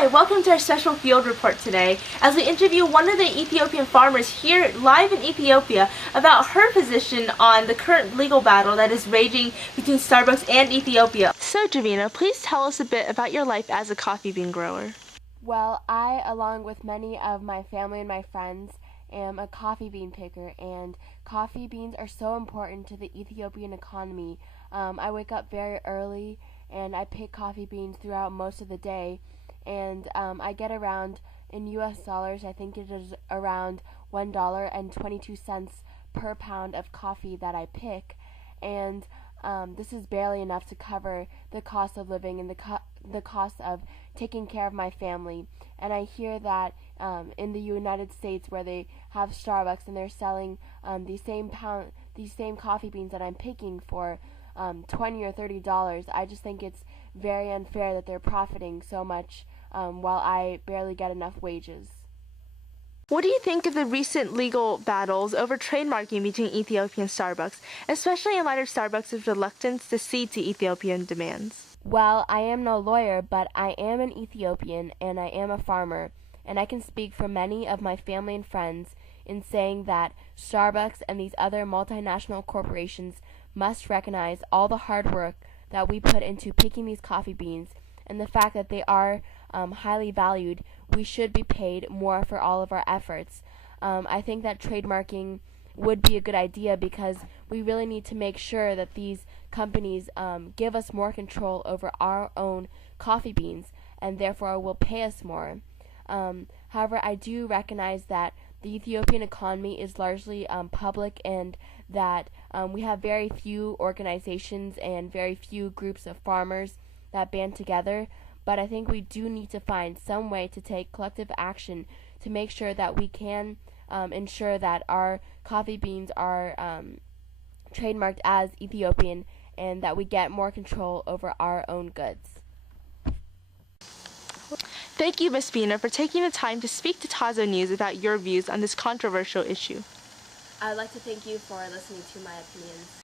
Hi, welcome to our special field report today as we interview one of the Ethiopian farmers here live in Ethiopia about her position on the current legal battle that is raging between Starbucks and Ethiopia. So Javina, please tell us a bit about your life as a coffee bean grower. Well, I, along with many of my family and my friends, am a coffee bean picker, and coffee beans are so important to the Ethiopian economy. I wake up very early and I pick coffee beans throughout most of the day, and I get around, in US dollars, I think it is around $1.22 per pound of coffee that I pick, and this is barely enough to cover the cost of living and the cost of taking care of my family. And I hear that in the United States, where they have Starbucks and they're selling these same coffee beans that I'm picking for $20 or $30, I just think it's very unfair that they're profiting so much while I barely get enough wages. What do you think of the recent legal battles over trademarking between Ethiopia and Starbucks, especially in light of Starbucks' reluctance to cede to Ethiopian demands? Well, I am no lawyer, but I am an Ethiopian and I am a farmer, and I can speak for many of my family and friends in saying that Starbucks and these other multinational corporations must recognize all the hard work that we put into picking these coffee beans, and the fact that they are highly valued. We should be paid more for all of our efforts. I think that trademarking would be a good idea because we really need to make sure that these companies give us more control over our own coffee beans and therefore will pay us more. However, I do recognize that the Ethiopian economy is largely public, and that we have very few organizations and very few groups of farmers that band together. But I think we do need to find some way to take collective action to make sure that we can ensure that our coffee beans are trademarked as Ethiopian and that we get more control over our own goods. Thank you, Ms. Bina, for taking the time to speak to Tazo News about your views on this controversial issue. I'd like to thank you for listening to my opinions.